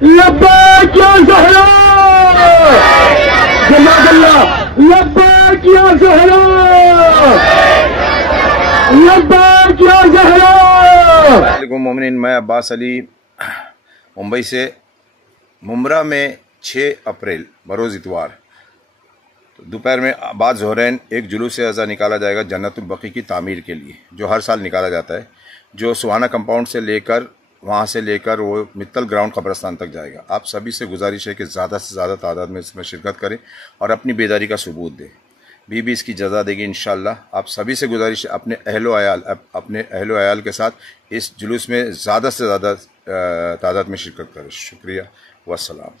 लब्बैक या ज़हरा, जज़ाकल्लाह, लब्बैक या ज़हरा, लब्बैक या ज़हरा। वालेकुम मोमिनीन, मैं अब्बास अली मुंबई से। मुमरा में 6 अप्रैल बरोज़ इतवार दोपहर में बाद ज़ोहरैन एक जुलूस अज़ा निकाला जाएगा जन्नतुल बकी की तामीर के लिए, जो हर साल निकाला जाता है, जो सुहाना कंपाउंड से लेकर वहाँ से लेकर वो मित्तल ग्राउंड कब्रस्तान तक जाएगा। आप सभी से गुजारिश है कि ज़्यादा से ज़्यादा तादाद में इसमें शिरकत करें और अपनी बेदारी का सबूत दें। बीबी इसकी जज़ा देगी इंशाअल्लाह। आप सभी से गुजारिश है अपने अहलो अयाल के साथ इस जुलूस में ज़्यादा से ज़्यादा तादाद में शिरकत करें। शुक्रिया, वस्सलाम।